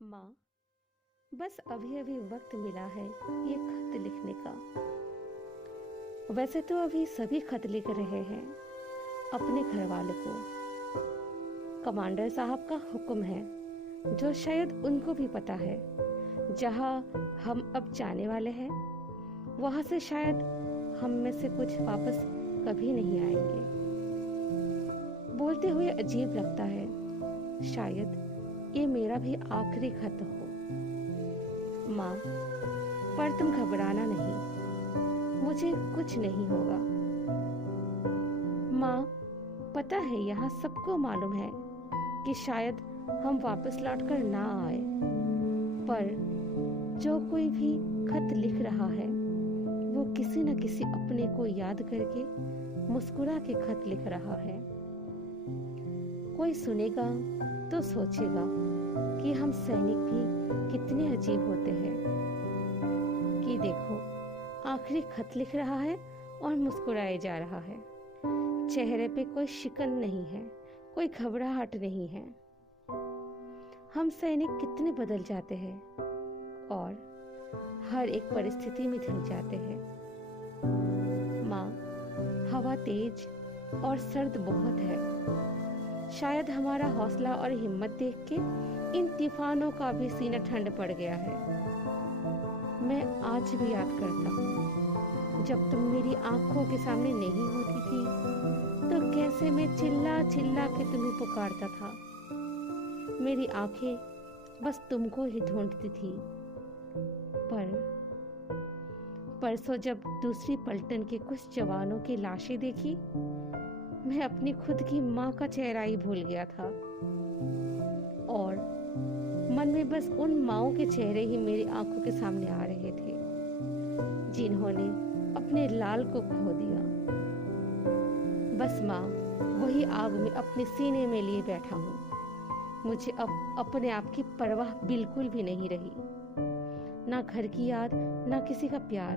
माँ, बस अभी अभी वक्त मिला है ये खत लिखने का। वैसे तो अभी सभी खत लिख रहे हैं अपने घर वालों को। कमांडर साहब का हुक्म है जो शायद उनको भी पता है। जहाँ हम अब जाने वाले हैं वहां से शायद हम में से कुछ वापस कभी नहीं आएंगे। बोलते हुए अजीब लगता है, शायद ये मेरा भी आखिरी खत हो। माँ, पर तुम घबराना नहीं, मुझे कुछ नहीं होगा। माँ, पता है यहाँ सबको मालूम है कि शायद हम वापस लौटकर ना आए, पर जो कोई भी खत लिख रहा है वो किसी न किसी अपने को याद करके मुस्कुरा के खत लिख रहा है। कोई सुनेगा तो सोचेगा कि हम सैनिक भी कितने अजीब होते हैं कि देखो आखिरी खत लिख रहा है और मुस्कुराए जा रहा है। चेहरे पे कोई शिकन नहीं है, कोई घबराहट नहीं है। हम सैनिक कितने बदल जाते हैं और हर एक परिस्थिति में ढल जाते हैं। माँ, हवा तेज और सर्द बहुत है। शायद हमारा हौसला और हिम्मत देख के इन तूफानों का भी सीना ठंड पड़ गया है। मैं आज भी याद करता हूँ जब तुम मेरी आंखों के सामने नहीं होती थी तो कैसे मैं चिल्ला चिल्ला के तुम्हें पुकारता था। मेरी आंखें बस तुमको ही ढूंढती थी। पर परसों जब दूसरी पलटन के कुछ जवानों की लाशें देखी, मैं अपनी खुद की माँ का चेहरा ही भूल गया था और मन में बस उन माँओं के चेहरे ही मेरी आंखों के सामने आ रहे थे जिन्होंने अपने लाल को खो दिया। बस माँ, वही आग में अपने सीने में लिए बैठा हूँ। मुझे अब अपने आप की परवाह बिल्कुल भी नहीं रही, ना घर की याद, ना किसी का प्यार।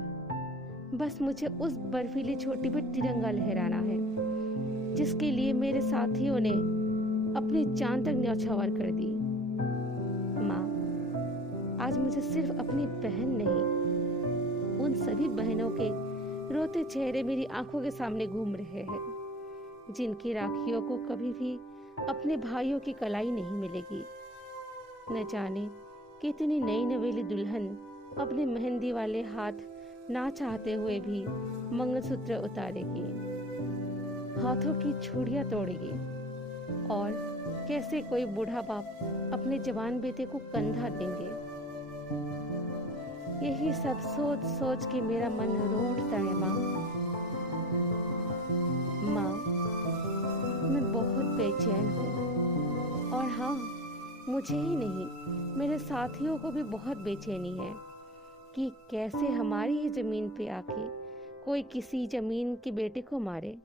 बस मुझे उस बर्फीली चोटी पर तिरंगा लहराना है जिसके लिए मेरे साथियों ने अपनी जान तक न्यौछावर कर दी। माँ, आज मुझे सिर्फ अपनी बहन नहीं, उन सभी बहनों के रोते चेहरे मेरी आंखों के सामने घूम रहे हैं जिनकी राखियों को कभी भी अपने भाइयों की कलाई नहीं मिलेगी। न जाने कितनी नई नवेली दुल्हन अपने मेहंदी वाले हाथ ना चाहते हुए भी मंगलसूत्र उतारेगी, हाथों की चूड़ियां तोड़ेगी और कैसे कोई बूढ़ा बाप अपने जवान बेटे को कंधा देंगे। यही सब सोच सोच के मेरा मन रो उठता है। माँ, माँ, मैं बहुत बेचैन हूँ और हाँ, मुझे ही नहीं, मेरे साथियों को भी बहुत बेचैनी है कि कैसे हमारी ही जमीन पे आके कोई किसी जमीन के बेटे को मारे।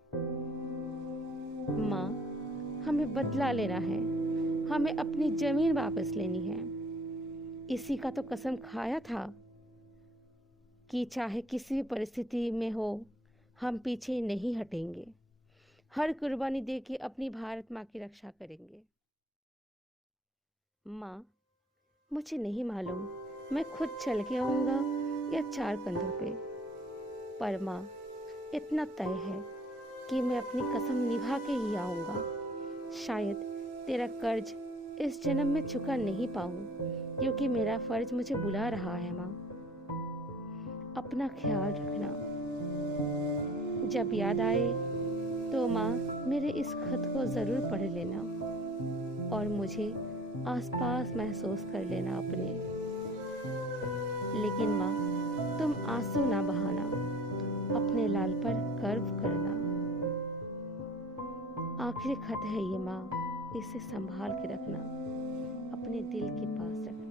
माँ, हमें बदला लेना है, हमें अपनी जमीन वापस लेनी है। इसी का तो कसम खाया था कि चाहे किसी भी परिस्थिति में हो हम पीछे नहीं हटेंगे, हर कुर्बानी दे के अपनी भारत माँ की रक्षा करेंगे। माँ, मुझे नहीं मालूम मैं खुद चल के आऊँगा या चार कंधों पे, पर माँ, इतना तय है कि मैं अपनी कसम निभा के ही आऊँगा। शायद तेरा कर्ज इस जन्म में चुका नहीं पाऊँ क्योंकि मेरा फर्ज मुझे बुला रहा है। माँ, अपना ख्याल रखना। जब याद आए तो माँ, मेरे इस खत को ज़रूर पढ़ लेना और मुझे आसपास महसूस कर लेना अपने। लेकिन माँ, तुम आंसू ना बहाना, अपने लाल पर गर्व करना। आखिरी खत है ये माँ, इसे संभाल के रखना, अपने दिल के पास रखना।